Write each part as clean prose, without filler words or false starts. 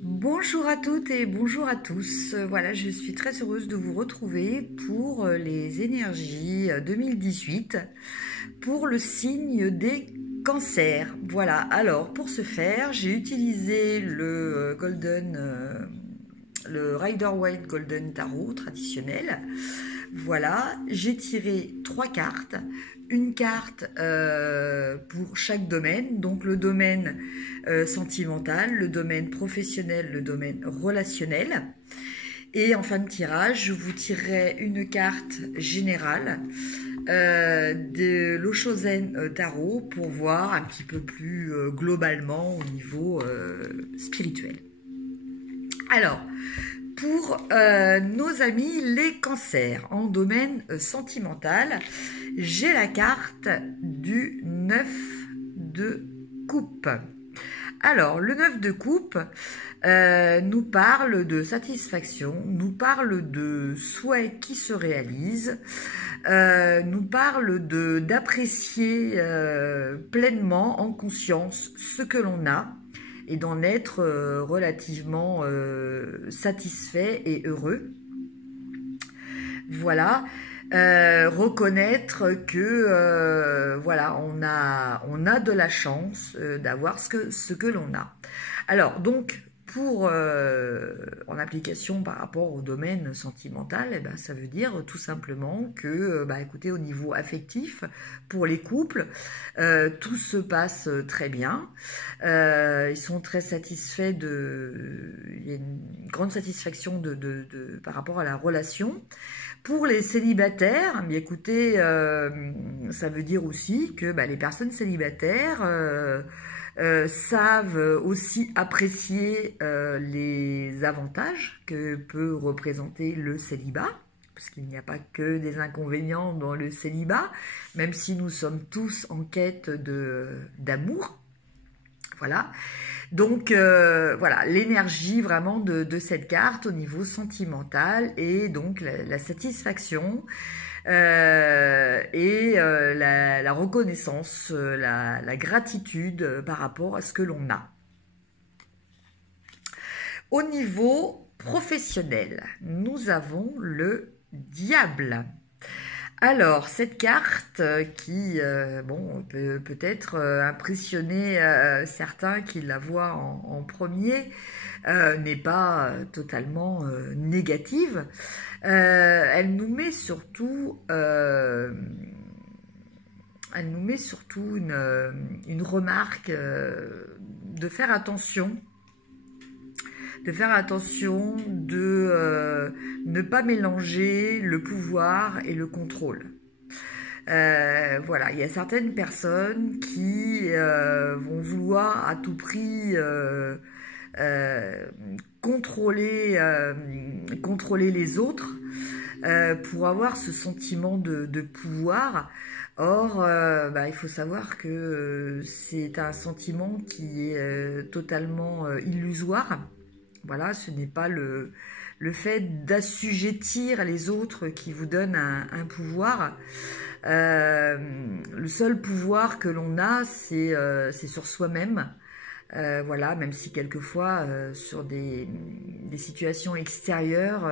Bonjour à toutes et bonjour à tous. Voilà, je suis très heureuse de vous retrouver pour les énergies 2018 pour le signe des cancers. Voilà, alors pour ce faire, j'ai utilisé le Rider-Waite Golden Tarot traditionnel. Voilà, j'ai tiré 3 cartes. Une carte pour chaque domaine, donc le domaine sentimental, le domaine professionnel, le domaine relationnel. Et en fin de tirage, je vous tirerai une carte générale de l'Oshozen Tarot pour voir un petit peu plus globalement au niveau spirituel. Alors, pour nos amis les cancers en domaine sentimental, j'ai la carte du 9 de coupe. Alors, le 9 de coupe nous parle de satisfaction, nous parle de souhaits qui se réalisent, nous parle d'apprécier pleinement en conscience ce que l'on a et d'en être relativement satisfait et heureux. Voilà. Reconnaître que voilà, on a de la chance d'avoir ce que l'on a. Alors donc pour en application par rapport au domaine sentimental, eh ben, ça veut dire tout simplement que écoutez, au niveau affectif, pour les couples, tout se passe très bien. Ils sont très satisfaits il y a une grande satisfaction par rapport à la relation. Pour les célibataires, bien écoutez, ça veut dire aussi que les personnes célibataires savent aussi apprécier les avantages que peut représenter le célibat, parce qu'il n'y a pas que des inconvénients dans le célibat, même si nous sommes tous en quête d'amour. Voilà. Donc voilà, l'énergie vraiment de cette carte au niveau sentimental et donc la satisfaction et la reconnaissance, la gratitude par rapport à ce que l'on a. Au niveau professionnel, nous avons le diable. Alors, cette carte qui peut peut-être impressionner certains qui la voient en premier, n'est pas totalement négative. Elle nous met surtout une remarque de faire attention. De ne pas mélanger le pouvoir et le contrôle. Voilà, il y a certaines personnes qui vont vouloir à tout prix contrôler les autres pour avoir ce sentiment de pouvoir. Or, il faut savoir que c'est un sentiment qui est totalement illusoire. Voilà, ce n'est pas le fait d'assujettir les autres qui vous donne un pouvoir. Le seul pouvoir que l'on a, c'est sur soi-même. Voilà, même si quelquefois, sur des situations extérieures,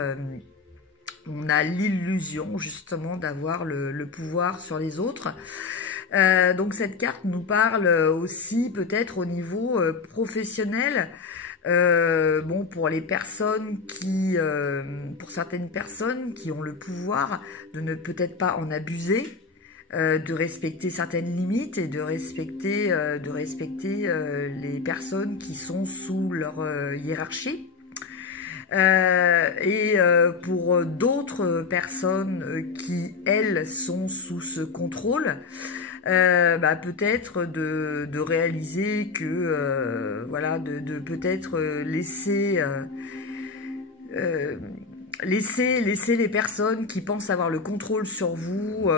on a l'illusion justement d'avoir le pouvoir sur les autres. Donc cette carte nous parle aussi peut-être au niveau professionnel. Pour les personnes pour certaines personnes qui ont le pouvoir de ne peut-être pas en abuser, de respecter certaines limites et de respecter les personnes qui sont sous leur hiérarchie. Pour d'autres personnes qui, elles, sont sous ce contrôle, peut-être de réaliser que de peut-être laisser les personnes qui pensent avoir le contrôle sur vous,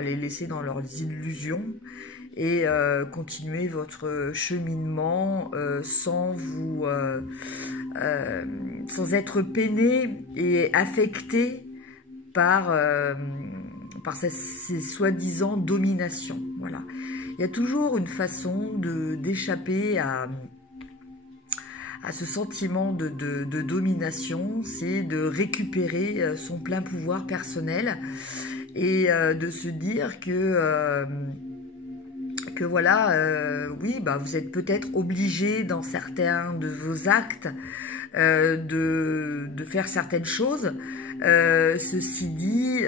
les laisser dans leurs illusions et continuer votre cheminement sans être peiné et affecté par ces soi-disant dominations. Voilà. Il y a toujours une façon d'échapper à ce sentiment de domination, c'est de récupérer son plein pouvoir personnel et de se dire que voilà, oui, bah, vous êtes peut-être obligé dans certains de vos actes de faire certaines choses. Ceci dit,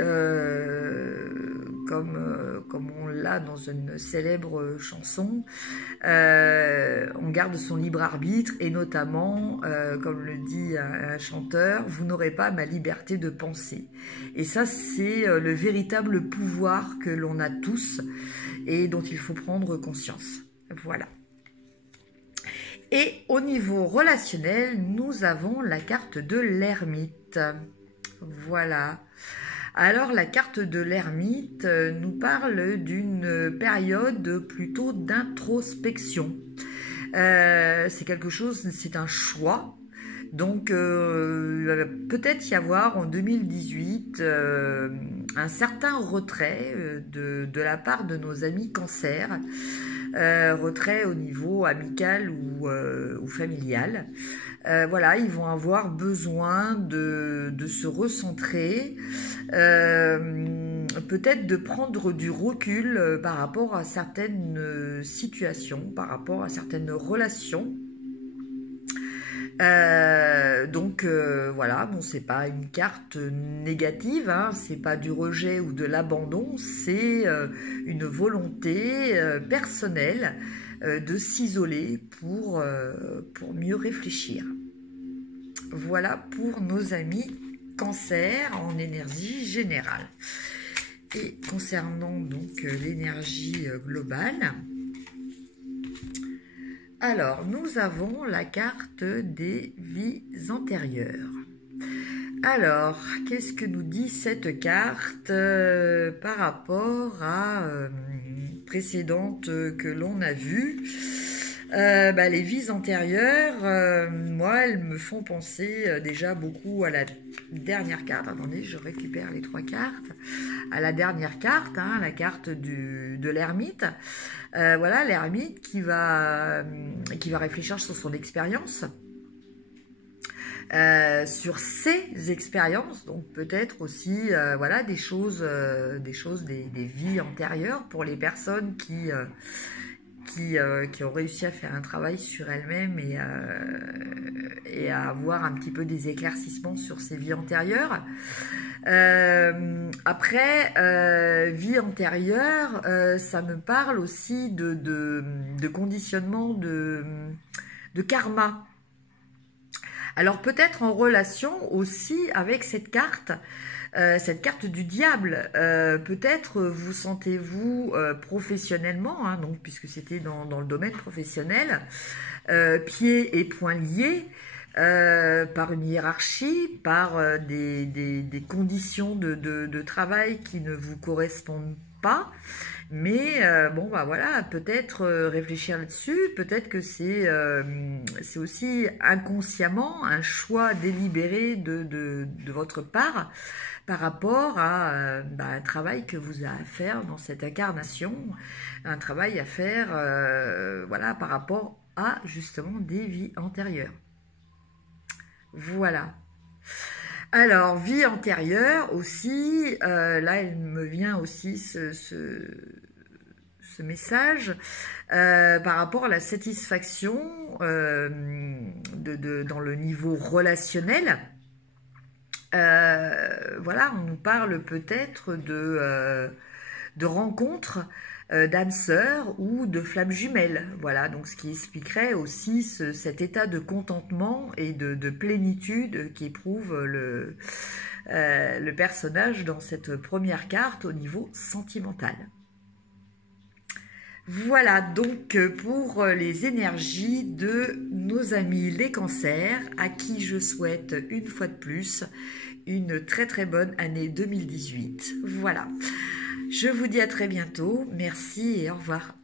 comme on l'a dans une célèbre chanson, on garde son libre arbitre et notamment, comme le dit un chanteur, vous n'aurez pas ma liberté de penser. Et ça, c'est le véritable pouvoir que l'on a tous et dont il faut prendre conscience. Voilà. Et au niveau relationnel, nous avons la carte de l'ermite. Voilà. Alors, la carte de l'ermite nous parle d'une période plutôt d'introspection. C'est quelque chose, c'est un choix. Donc, peut-être y avoir en 2018 un certain retrait de la part de nos amis cancer. Retrait au niveau amical ou familial. Voilà, ils vont avoir besoin de se recentrer, peut-être de prendre du recul par rapport à certaines situations, par rapport à certaines relations. Voilà, bon, c'est pas une carte négative, hein, c'est pas du rejet ou de l'abandon, c'est une volonté personnelle de s'isoler pour mieux réfléchir. Voilà pour nos amis cancer en énergie générale. Et concernant donc l'énergie globale, alors, nous avons la carte des vies antérieures. Alors, qu'est-ce que nous dit cette carte par rapport à précédentes que l'on a vues? Les vies antérieures, moi, elles me font penser déjà beaucoup à la dernière carte. Attendez, je récupère les 3 cartes. À la dernière carte, hein, la carte de l'ermite. Voilà, l'ermite qui va réfléchir sur son expérience, sur ses expériences, donc peut-être aussi voilà, des vies antérieures pour les personnes qui ont réussi à faire un travail sur elles-mêmes et à avoir un petit peu des éclaircissements sur ces vies antérieures. Après, vie antérieure, ça me parle aussi de conditionnement de karma. Alors peut-être en relation aussi avec cette carte du diable. Peut-être vous sentez-vous professionnellement, hein, donc puisque c'était dans le domaine professionnel, pieds et poings liés, par une hiérarchie, par des conditions de travail qui ne vous correspondent pas. Mais bon, bah voilà, peut-être réfléchir là-dessus, peut-être que c'est aussi inconsciemment un choix délibéré de votre part par rapport à un travail que vous avez à faire dans cette incarnation, un travail à faire voilà, par rapport à justement des vies antérieures. Voilà. Alors, vie antérieure aussi, là, il me vient aussi ce message par rapport à la satisfaction dans le niveau relationnel. Voilà, on nous parle peut-être de rencontres d'âmes sœurs ou de flammes jumelles. Voilà, donc ce qui expliquerait aussi cet état de contentement et de plénitude qu'éprouve le personnage dans cette première carte au niveau sentimental. Voilà donc pour les énergies de nos amis les cancers, à qui je souhaite une fois de plus une très très bonne année 2018. Voilà. Je vous dis à très bientôt, merci et au revoir.